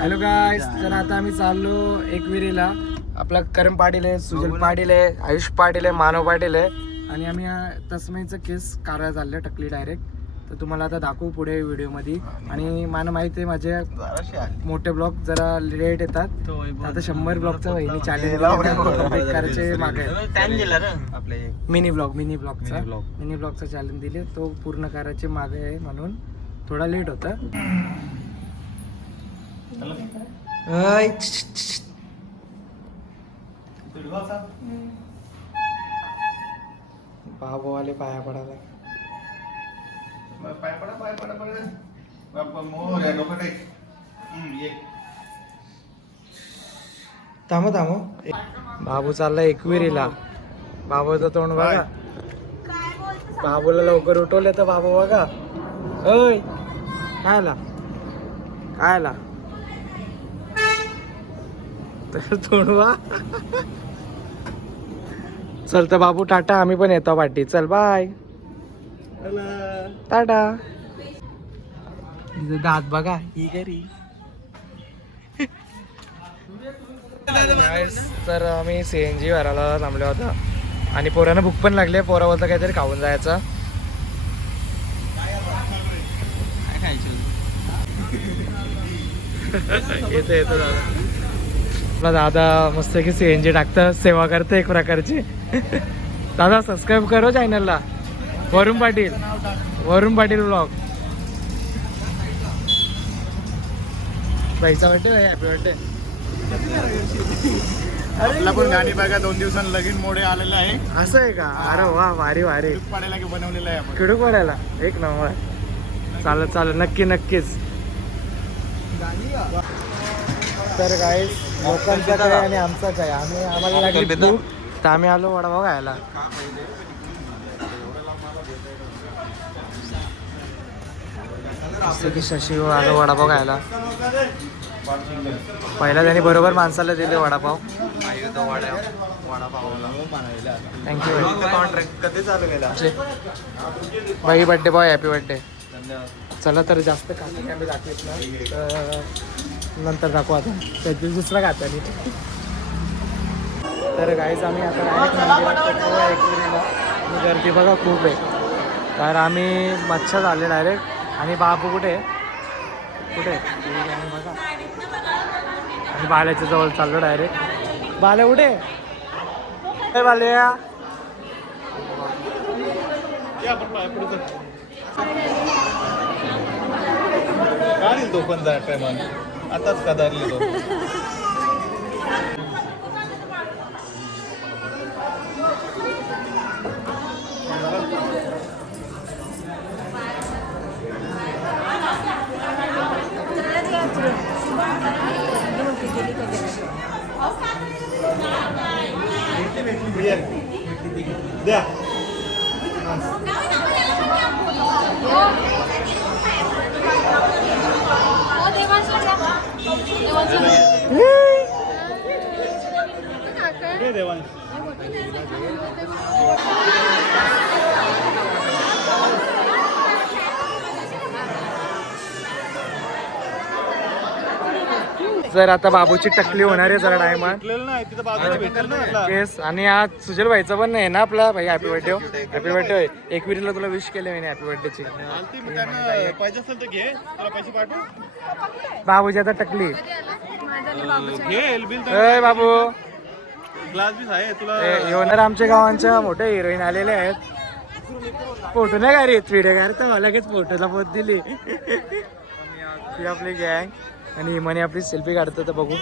Hello guys तर आता आम्ही चाललो एकविरीला. आपला करण पाटील आहे सुजल पाटील आहे आयुष पाटील आहे मानव पाटील आहे. आणि आम्ही तस्मईचं केस कारवाया चाललं टकली डायरेक्ट तर तुम्हाला आता दाखवू पुढे व्हिडिओमध्ये. आणि मला माहिती आहे माझे मोठे ब्लॉग जरा लेट येतात. आता शंभर ब्लॉगचा वहिनी चॅलेंज करायचे मागे मिनी ब्लॉग मिनी ब्लॉगचा मिनी ब्लॉगचा चॅलेंज दिले. तो पूर्ण करायचे मागे आहे म्हणून थोडा लेट होता. अय, छ, छ, छ. बाबू आले पाया पडायला थांबो थांबो. बाबू चालला एकविरीला. बाबूचं तोंड बघा. बाबूला लवकर उठवले तर बाबू बघा. काय आला? काय आला? तर तोंड वा चल तर बाबू टाटा. आम्ही पण येतो पाठी चल बाय टाटा. तिचं दात बघा ही घरी. तर आम्ही सी एन जी भरायला थांबलो होता आणि पोरांना भूक पण लागली पोरा बोलता काहीतरी खाऊन जायचं. येतो येतो दादा. आपला दादा मस्त की सी एन जी टाकतं सेवा करतं एक प्रकारची. दादा सबस्क्राईब करो चॅनलला वरुण पाटील. वरुण पाटील ब्लॉग पैसा वाटते हॅपी वाटते आपला पण गाणी बघा दोन दिवसांनी लगीन मोडे आलेला आहे. असं आहे का? अरे वा भारी भारी. पाडायला की बनवलेला आहे आपण. खिडूक पडायला? एक नंबर. चालत चालत नक्की नक्कीच. तर काय लोकांचा काय आणि आमचा काय आम्ही आम्हाला लागली भूक, तर आम्ही आलो वडापाव खायला. जसं की शशी आलो वडापाव खायला. पहिला त्यांनी बरोबर माणसाला दिले वडापाव. थँक्यू बाई बड्डे बॉय हॅपी बड्डे चला तर जास्त खातं काय मी दाखवत नाही. तर नंतर दाखवू आता. त्याची दुसरा खाता मी तर गाईज आम्ही आता एकविरीला आणि गर्दी बघा खूप आहे. तर आम्ही मच्छर आले डायरेक्ट आणि बाबू कुठे? कुठे बघा. आणि बाल्याच्या जवळ चाललो डायरेक्ट बाल्या कुठे? ए बाल्या. का तो पण त्या टायमान आताच कदारली तो द्या Yeah, they want. जर आता बाबूची टकली होणार आहे जरा टायमात. येस आणि आज सुजल व्हायचं पण नाही ना आपला? भाई हॅपी बर्थडे हॅपी बर्थडे एकविरीला तुला विश केले मी हॅपी बर्थडेची तर बाबूची आता टकली. बाबू. येणार आमच्या गावांच्या मोठ्या हिरोईन आलेले आहेत. फोटो नाही का रे? व्हिडिओ काढता मला लगेच फोटोला पोत दिली. ही आपली गँग आणि हिमाने आपली सेल्फी काढतो तर बघू.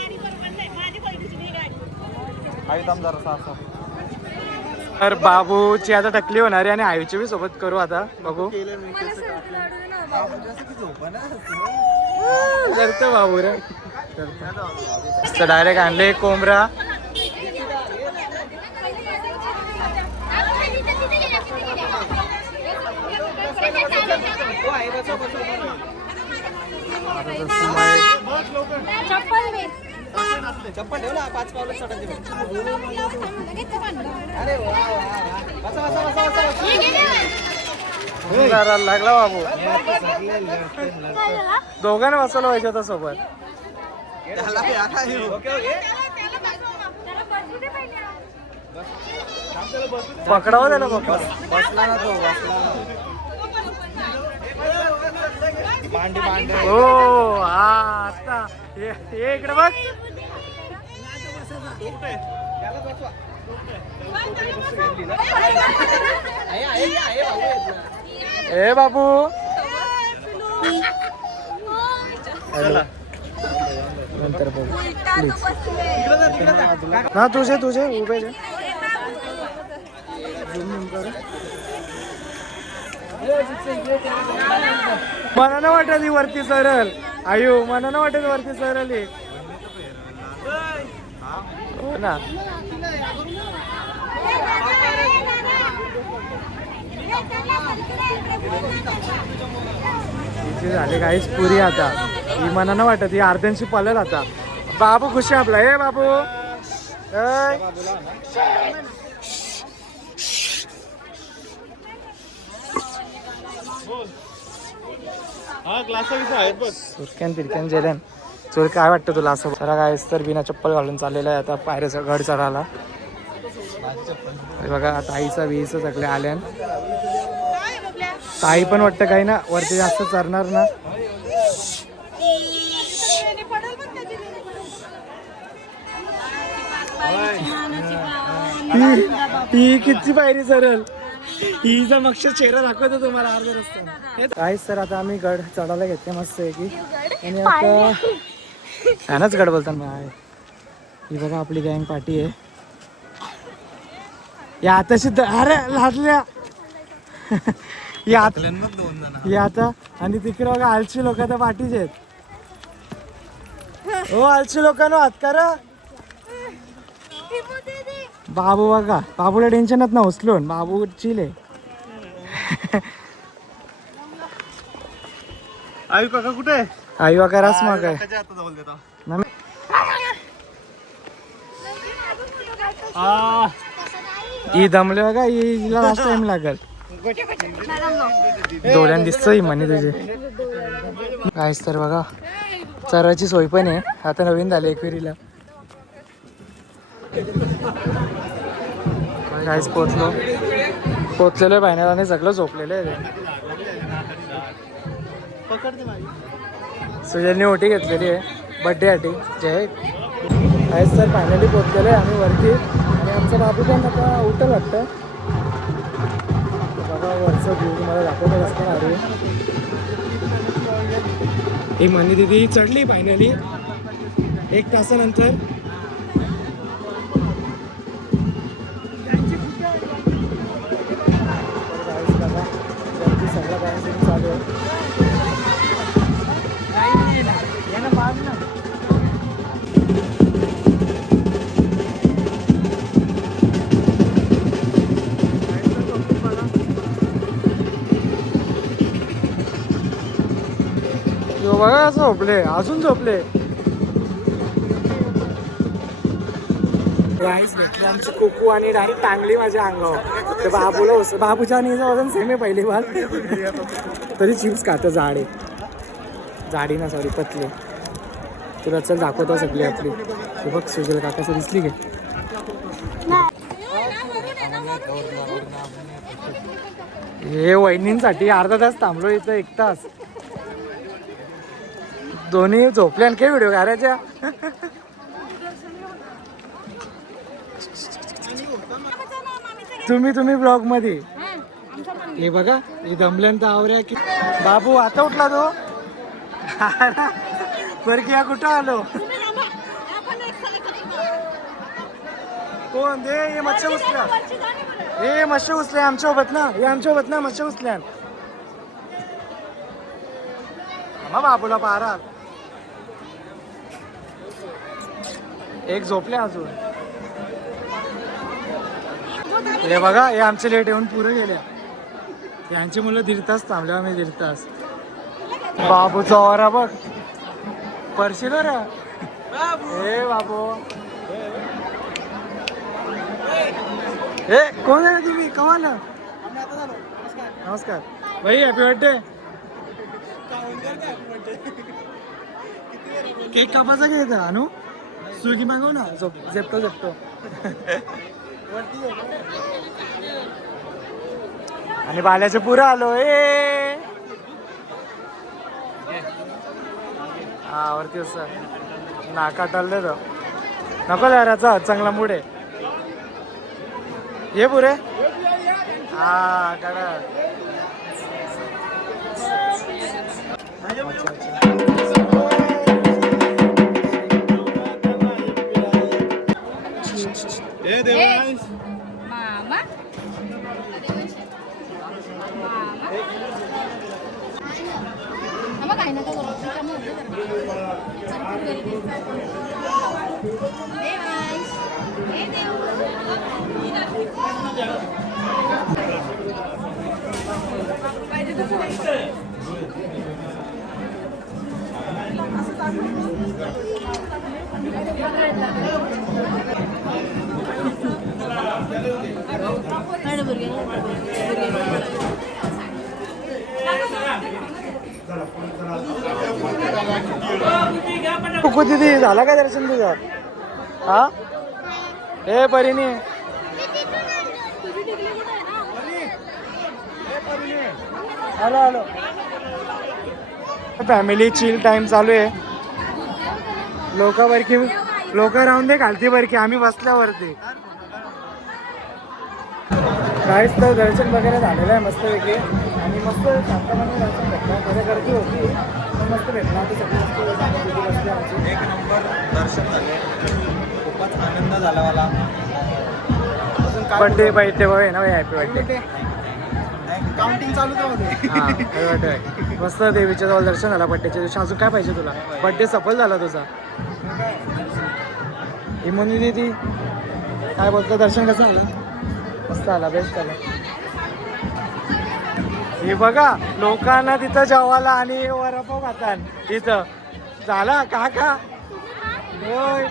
तर बाबूची आता टकली होणार आहे आणि आईची बी सोबत करू आता बघू. करतो बाबू रे. डायरेक्ट आणले कोंबरा. चप्पल मी चप्पल ठेव ना पाच पावलं चढायचे अरे जरा लागला बाबू. दोघांना बसवलं व्हायचं होतं सोबत. हे. पकडावं त्याला पकड बसला ना तो बसला हो हा आता. हे हे इकडे बघ. ए बाबू. नंतर ना तुझे तुझे उभे मला ना वाटत ही वरती सरळ. आयु मला ना वाटत वरती सर ही. हो ना झाली काहीच पुरी आता. ही मना ना वाटत ही अर्ध्यांशी पळेल आता. बाबू खुशी आपला. हे बाबू ए. हा ग्लास आहेत बघ सुरक्यान तिरक्यान जेल्यान चोर काय वाटतं तुला असं? जरा काय तर बिना चप्पल घालून चाललेला आहे आता पायऱ्याचा घड चढाला हे बघा ताईचा वीस सगळे आल्यान. ताई पण वाटतं काही ना वरती जास्त चरणार ना. ही किती पायरी सरळ हिचा मक्ष चेहरा दाखवतो तुम्हाला अर्ध्या रस्त्याने काहीच तर आता आम्ही गड चढायला घेतले मस्त आहे की आणि आता ह्यानंच गड बोलतात ना ही बघा आपली गँग पार्टी आहे. या आता सुद्धा अरे लादल्या या आता या आता आणि तिकडे बघा आलची लोक तर पाठीचे आहेत. हो आलची लोकांनो हात करा. बाबू बघा बाबूला टेन्शनच ना उचलून. बाबू चिले आयु काका कुठे आई बघा रस मग काय हा. ही. दमले बघा हिला लास्ट टाइम लागल. डोळ्यान दिसतोय म्हणे तुझे. काहीच तर बघा चराची सोय पण आहे. आता नवीन झाले एकविरीला. काहीच पोचलो. पोचलेलो बायनाला आणि सगळं झोपलेलं आहे सुजलने ओटी घेतलेली आहे. बड्डेसाठी जय. काहीच तर फायनली पोचलेलो आहे आम्ही वरती. आणि आमचा बाबू पण आता वरचं व्ह्यू तुम्हाला ही मनी दिदी चढली फायनली एक तासानंतर. बघा असं झोपले. अजून झोपले. राईस भेटले आमची कुकू आणि डायरेक्ट टांगली माझ्या अंगावर. तर बाबूला होस बाबूच्या आणि वजन सेम आहे पहिली बार. तरी चिप्स खातं जाडे. जाडी ना सॉरी पतले. तुला चल दाखवतो सगळी आपली. तू बघ सुजल काकाचं दिसली की? हे वहिनींसाठी अर्धा तास थांबलो इथं एक तास. दोन्ही झोपले आणि काय व्हिडिओ करायच्या तुम्ही तुम्ही ब्लॉगमध्ये हे बघा हे दमल्यान तर आवऱ्या की बाबू आता उठला तो? परकिया कुठं आलो? कोण? दे हे मच्छर उचल्या हे मच्छर उचल्या आमच्यासोबत ना. हे आमच्यासोबत ना मच्छर उचल्या बाबूला पारा. एक झोपले अजून. हे बघा हे आमचे लेट येऊन पुरे गेले. यांची मुलं दीड तास थांबले आम्ही दीड तास. बाबूचा ओरा बघ. परशील रे हे बाबू. हे कोण आहे तुम्ही? कमाल नमस्कार. भाई हॅपी बर्थडे केक कापायचा घ्यायचा अनु? आणू स्विगी मागव ना झोप- झेपतो झेपतो. आणि बाल्याचं पुरं आलो ए! हा वरती असं नाका टलले तो नको याचा चांगला मूड आहे. ये पुरे हा काढा. अच्छा, अच्छा. ए देवांश मामा मामा काय नका करू रिकामं होतं जरा. देवांश. ए देव. कुकू दिदी झाला का दर्शन तुझं? हा? ए परीने. Hello hello. Family chill time चालू आहे. लोक बरकी लोक राहून दे खालती बरकी आम्ही बसल्यावरती. काहीच तर दर्शन वगैरे झालेलं आहे मस्त पैकी. आणि मस्त शांतपणे दर्शन भेटलं थोडे गर्दी होती पण मस्त भेटलं आता सगळी मस्त आमची. एक नंबर दर्शन झाले. खूपच आनंद झाला मला. बर्थडे बर्थडे बघ ना हॅपी बर्थडे काउंटिंग मस्त देवीच्या जवळ दर्शन झाला बर्थडेच्या दिवशी. अजून काय पाहिजे तुला? बर्थडे सफल झाला तुझा. इमोनी दिदी काय बोलतो? दर्शन कसं झालं? मस्त आला बेस्ट आला हे बघा लोकांना तिथं जेवायला आणि वरपाव खातात तिथं झाला का का? होय.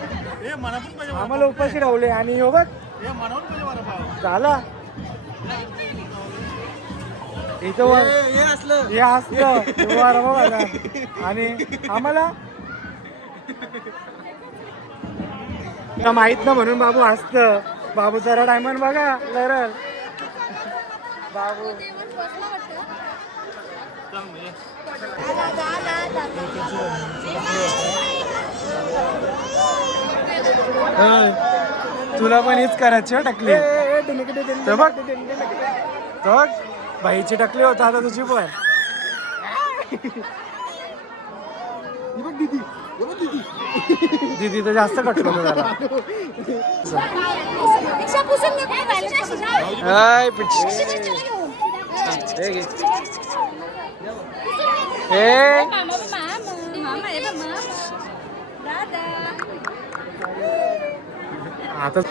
आम्हाला उपाशी रावले आणि हो बघ. झाला. इथं वर हे असलं. हे असतं वरपाव खातात आणि आम्हाला? माहीत ना म्हणून बाबू हसत. बाबू जरा टायमान बघा लरल बाबू. तुला पण हीच करायची टकली. बघ. बाईची टकली होत आता तुझी पण. दीदी तर जास्त कटलो हाय, हे आता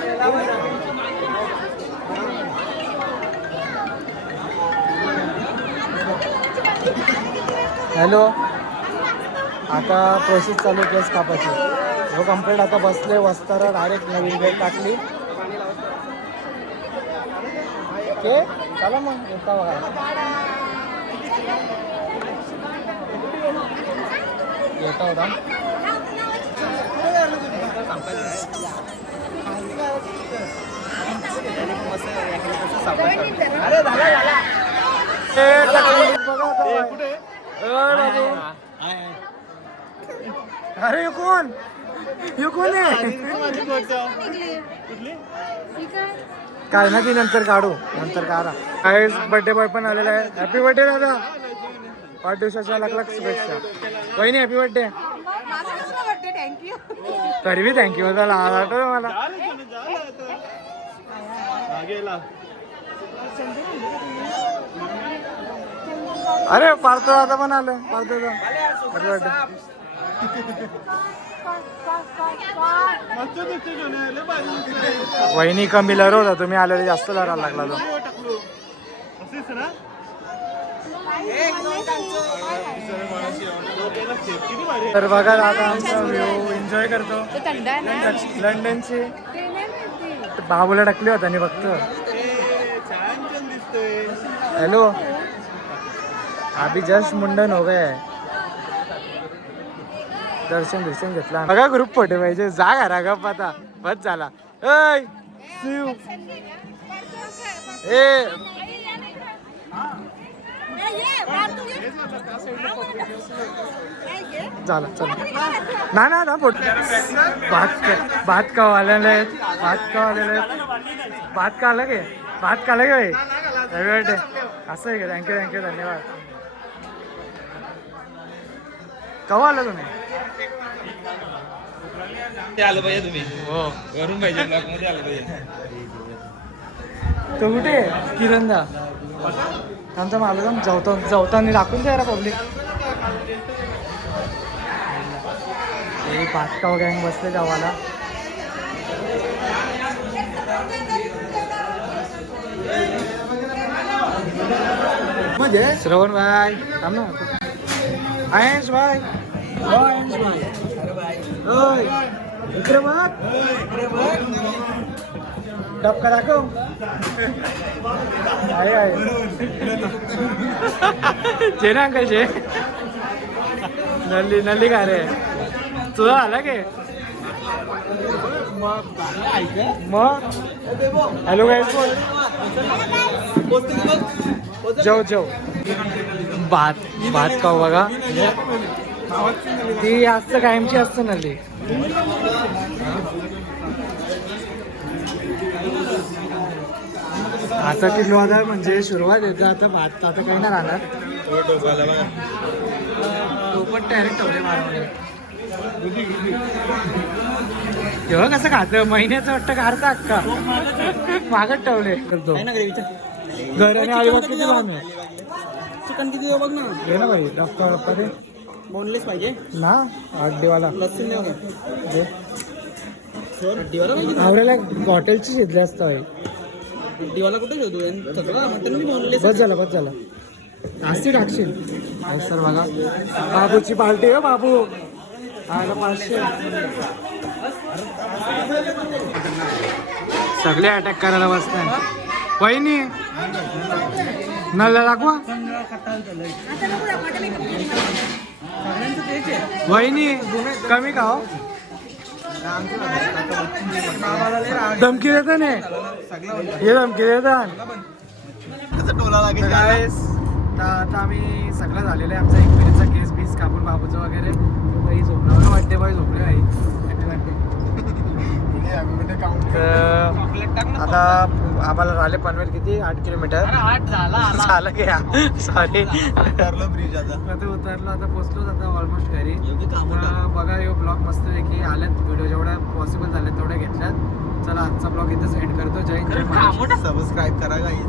हॅलो. आता प्रोसेस चालू केस कापायची. हो कंप्लीट आता बसले वस्तारा डायरेक्ट नवीन बेड टाकली. ओके चला मग येता बघा. येता होता अरे झाला झाला ए, टाकली. बघा आता ए बाय. कुठे ओय बाबू. अरे हे कोण? हे कोण आहे? काय? ना ती नंतर काढू. नंतर काढा. काय बर्थडे बॉय पण आलेला आहे. हॅपी बर्थडे दादा. वाढदिवसाच्या लाख लाख शुभेच्छा वहिनी हॅपी बर्थडे तरी बी थँक्यू झाला आठवलं मला. आता. अरे पार्थ दादा पण आलं. पार्थ दादा. हॅपी बर्थडे वहिनी कमी लर होता तुम्ही आलेले जास्त लढा लागला तो. तर बघा आता आमचा व्ह्यू एन्जॉय करतो. लंडनची. बाबूला टाकली होता आणि फक्त हॅलो अभी जस्ट मुंडन हो गए. दर्शन बिर्शन घेतला बघा ग्रुप फोटो पाहिजे. जा घरा गप आता. बस झाला. ऐ शिव. ए. झाला चला. ना ना ना फोटो भात भात का आलेले आहेत भात का? आलेले आहेत भात का आलं गे भात का आलं गे भाई असं आहे का. थँक्यू थँक्यू धन्यवाद. कवा आलं तुम्ही? आलं पाहिजे तुम्ही हो. वरून पाहिजे ब्लॉकमध्ये आलं पाहिजे तो कुठे? किरणदा आमचा मालक जवता जवतानी दाखवून द्या पब्लिक हे पाटकाव गँग बसले गावाला. म्हणजे? श्रवण भाई. थांब ना. आयश भाई. हो आयश भाई ओय इकडे बघ डबका दाखव. आहे आहे. जे ना जे. नल्ली नल्ली का रे? तुझा आला के? मग? हॅलो काय जेव जेव भात भात खाऊ बघा. ती असतं कायमची असतं नल्ली आता किलो आता म्हणजे सुरुवात येतं आता भात आता काही नाही राहणार. तो पण डायरेक्ट ठेवले मारवले तेव्हा कसं खातं? महिन्याचं वाटतं काढता अक्का मागत ठेवले करतो. घर आणि आईबाप किती लहान आहे? चिकन किती बघ ना घे ना भाई डॉक्टर बोनलेस पाहिजे? ना अड्डीवाला लसूण नाही पाहिजे? हॉटेलची शिजली असतं भाई दिवाला कुठे शोधू सगळं मटन मी बोनलेस बस झालं बस झालं. जास्ती टाकशील. सर बघा. बाबूची पार्टी हो बाबू. आला पाचशे. सगळे अटॅक करायला बसताय. वहिनी नल्ला दाखवा. वहिनी कमी खाओ हो? धमकी देत नाही. हे धमकी देतात. आता आम्ही सगळं झालेलं आहे. आमचा एक मिनिटचा केस बीस कापून बाबूचं वगैरे. तो बाई झोपणार वाटते बाई झोपले बाई आता आम्हाला राहिले पनवेल किती? आठ किलोमीटर. झालं घ्या सॉरी उतरलो ब्रिज आता. आता उतरलो आता पोचलो आता ऑलमोस्ट घरी. बघा यो ब्लॉग मस्त की आल्यात व्हिडिओ जेवढा पॉसिबल झाले तेवढे घेतल्यात. चला आजचा ब्लॉग इथेच एंड करतो. जय जय सबस्क्राईब करा काही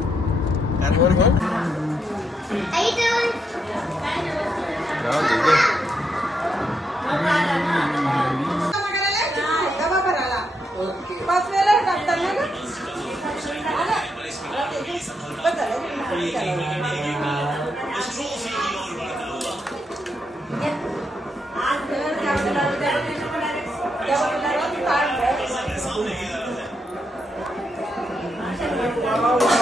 freaking out about. Is Joel freaking out about that a lot? Wow.